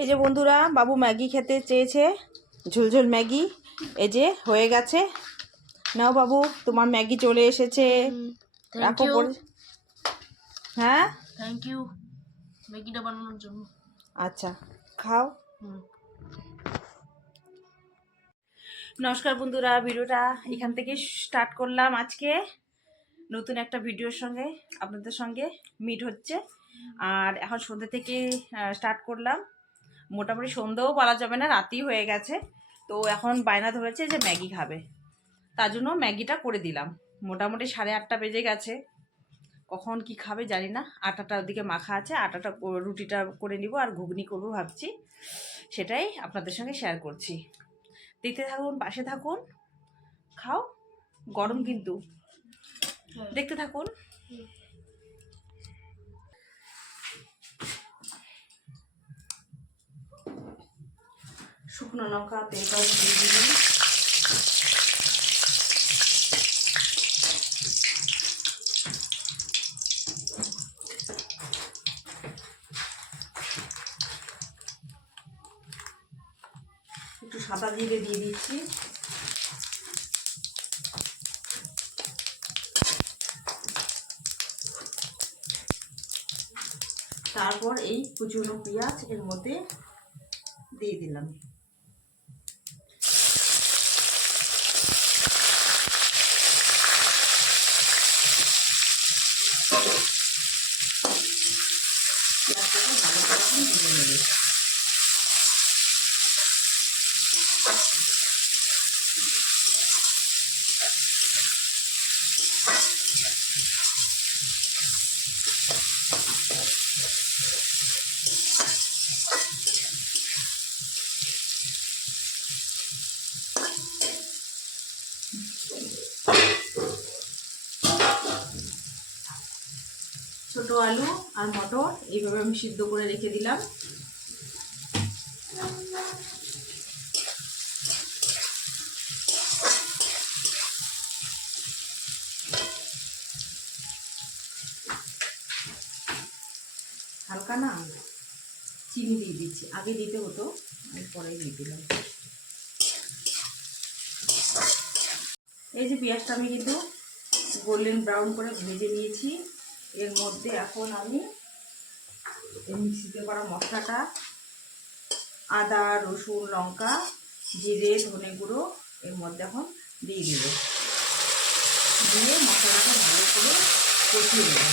এই যে বন্ধুরা, বাবু ম্যাগি খেতে চেয়েছে, ঝোলঝোল ম্যাগি। এই যে হয়ে গেছে। নাও বাবু, তোমার ম্যাগি চলে এসেছে। রাখো পরে। হ্যাঁ, থ্যাংক ইউ ম্যাগিটা বানানোর জন্য। আচ্ছা, খাও। নমস্কার বন্ধুরা, ভিডিওটা এখান থেকে স্টার্ট করলাম। আজকে নতুন একটা ভিডিওর সঙ্গে আপনাদের সঙ্গে মিট হচ্ছে। আর এখন সন্ধ্যে থেকে স্টার্ট করলাম। মোটামুটি সন্ধ্যেও বলা যাবে না, রাতেই হয়ে গেছে। তো এখন বায়না ধরেছে যে ম্যাগি খাবে, তার জন্য ম্যাগিটা করে দিলাম। মোটামুটি 8:30 বেজে গেছে। কখন কি খাবে জানি না। আটাটা ওদিকে মাখা আছে, আটাটা রুটিটা করে নিব আর ঘুগনি করব ভাবছি। সেটাই আপনাদের সঙ্গে শেয়ার করছি। দেখতে থাকুন, পাশে থাকুন, খাও। গরম কিন্তু, দেখতে থাকুন। শুকনো লঙ্কা তেলটা দিয়ে দিলাম। একটু সাদা জিরে দিয়ে দিচ্ছি। তারপর এই কুচনো পেঁয়াজ এর মধ্যে দিয়ে দিলাম। পেঁয়াজটাকে ভালো করে ভেজে নেবে। ছোট আলু আর মটর এইভাবে আমি সিদ্ধ করে রেখে দিলাম। হালকা না চিনি দিয়ে দিচ্ছি, আগে দিতে হতো, আমি পরে দিয়ে দিলাম। এই যে পেঁয়াজটা আমি কিন্তু গোল্ডেন ব্রাউন করে ভেজে নিয়েছি। এর মধ্যে এখন আমি মিক্সিতে করা মশলাটা, আদা রসুন লঙ্কা জিরে ধনে গুঁড়ো এর মধ্যে এখন দিয়ে দিব। দিয়ে মশলাটা ভালো করে কষিয়ে নেব।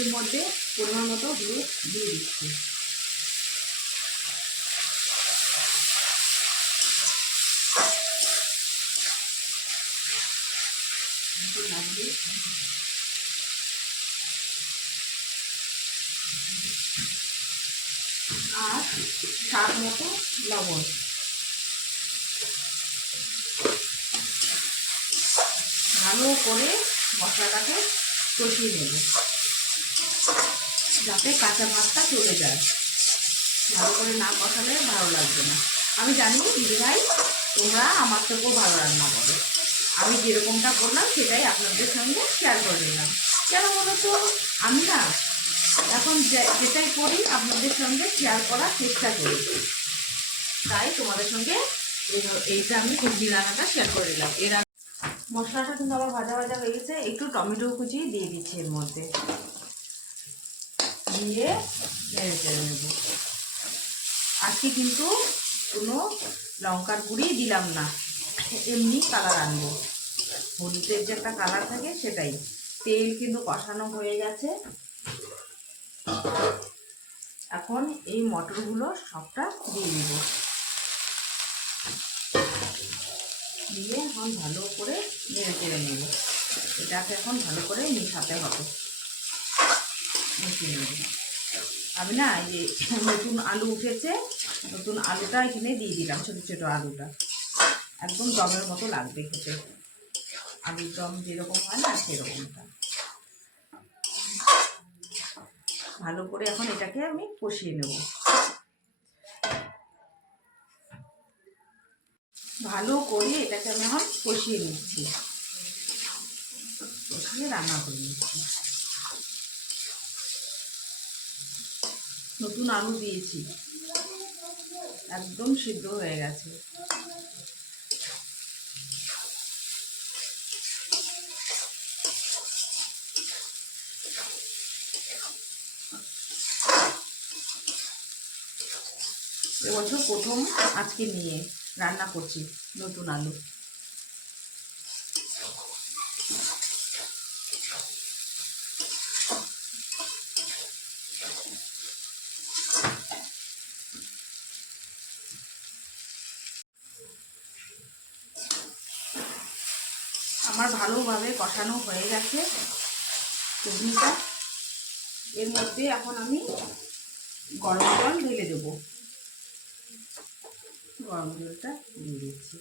এর মধ্যে পরিমাণ মতো হলুদ দিয়ে দিচ্ছি। আর স্বাদ মতো লবণ। ভালো করে মশলাটাকে কষিয়ে নেব, যাতে কাঁচা ভাতটা চলে যায়। ভালো করে না কষালে ভালো লাগবে না। আমি জানি দিদিভাই তোমরা আমার থেকেও ভালো রান্না করো। আমি যেরকমটা করলাম সেটাই আপনাদের সঙ্গে শেয়ার করে নিলাম। কেন বলো তো, আমি না এখন যেটাই করি আপনাদের সঙ্গে শেয়ার করার চেষ্টা করি, তাই তোমাদের সঙ্গে এইটা আমি সবজি রান্নাটা শেয়ার করে নিলাম। এর মশলাটা কিন্তু আবার ভাজা ভাজা হয়ে গেছে। একটু টমেটো কুচি দিয়ে দিচ্ছি এর মধ্যে, দিয়ে নেড়ে চেড়ে নেব। আজকে কিন্তু কোনো লঙ্কার গুঁড়ি দিলাম না, এমনি কালার আনবো। হলুদের যে একটা কালার থাকে সেটাই। তেল কিন্তু কষানো হয়ে গেছে। এখন এই মটরগুলো সবটা দিয়ে দিব। দিয়ে এখন ভালো করে নেড়ে চেড়ে নেব। এটাকে এখন ভালো করে মিশাতে হবে। মিশিয়ে নেব। আমি না এই যে নতুন আলু উঠেছে, নতুন আলুটা এখানে দিয়ে দিলাম, ছোটো ছোটো আলুটা। একদম দমের মতো লাগবে খেতে, আলুর দম যেরকম হয় না সেরকমটা। ভালো করে এখন এটাকে আমি কষিয়ে নেব। ভালো করে এটাকে আমি এখন কষিয়ে নিচ্ছি, কষিয়ে রান্না করে নিচ্ছি। নতুন আলু দিয়েছি, একদম সিদ্ধ হয়ে গেছে। এবছর প্রথম আজকে নিয়ে রান্না করছি নতুন আলু। আমার ভালোভাবে কষানো হয়ে গেছে সবজিটা। এর মধ্যে এখন আমি গরম জল ঢেলে দেবো। গরম জলটা দিয়ে দিচ্ছি।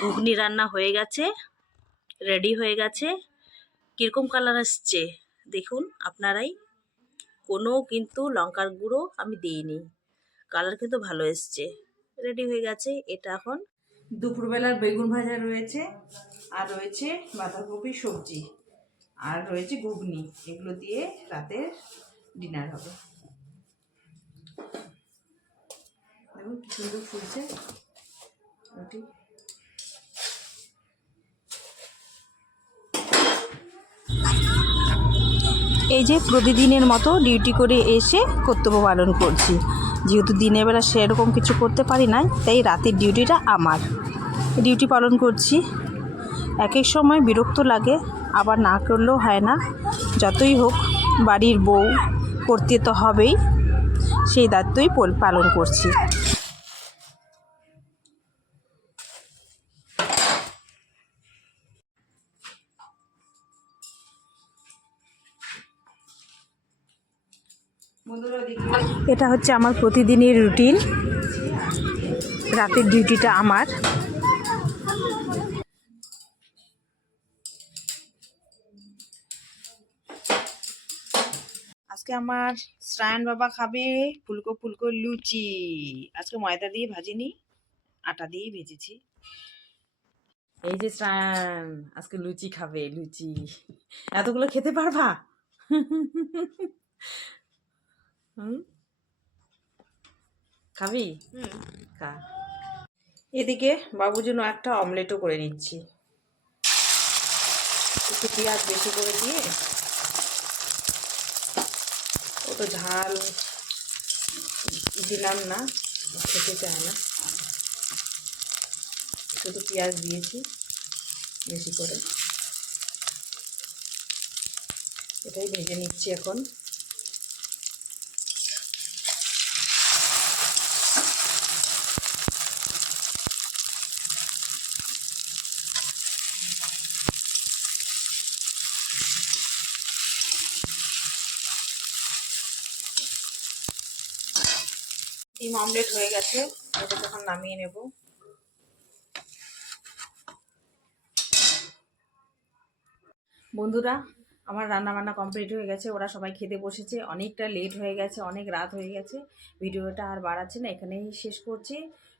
ঘুগনি রান্না হয়ে গেছে, রেডি হয়ে গেছে। কীরকম কালার আসছে দেখুন আপনারাই। কোনো কিন্তু লঙ্কার গুঁড়ো আমি দিইনি, কালার কিন্তু ভালো এসছে। রেডি হয়ে গেছে এটা। এখন দুপুরবেলার বেগুন ভাজা রয়েছে, আর রয়েছে বাঁধাকপি সবজি, আর রয়েছে ঘুগনি। এগুলো দিয়ে রাতের ডিনার হবে। দেখুন কি সুন্দর ফুলছে রুটি। এই যে প্রতিদিনের মতো ডিউটি করে এসে কর্তব্য পালন করছি। যেহেতু দিনের বেলা সেরকম কিছু করতে পারি না, তাই রাতের ডিউটিটা আমার। ডিউটি পালন করছি। এক এক সময় বিরক্ত লাগে, আবার না করলেও হয় না। যতই হোক বাড়ির বউ, করতে তো হবেই, সেই দায়িত্বই পালন করছি। এটা হচ্ছে আমার প্রতিদিনের রুটিন। রাতের ডিউটিটা আমার। আজকে আমার শ্রায়ণ বাবা খাবে ফুলকো ফুলকো লুচি। আজকে ময়দা দিয়ে ভাজিনি, আটা দিয়েই ভেজেছি। এই যে শ্রায়ণ আজকে লুচি খাবে। লুচি এতগুলো খেতে পারবা? খাবি? খা। এদিকে বাবুর জন্য একটা অমলেটও করে নিচ্ছি। একটু পেঁয়াজ বেশি করে দিয়ে, ও তো ঝাল দিলাম না, খেতে চায় না, শুধু পেঁয়াজ দিয়েছি বেশি করে। এটাই ভেজে নিচ্ছি এখন। ডিম অমলেট হয়ে গেছে, এটা তখন নামিয়ে নেব। বন্ধুরা, আমার রান্না বান্না কমপ্লিট হয়ে গেছে, ওরা সবাই খেতে বসেছে। অনেকটা লেট হয়ে গেছে, অনেক রাত হয়ে গেছে। ভিডিওটা আর বাড়াচ্ছি না, এখানেই শেষ করছি।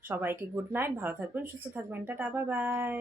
সবাইকে গুড নাইট, ভালো থাকবেন, সুস্থ থাকবেন, টাটা, বাই বাই।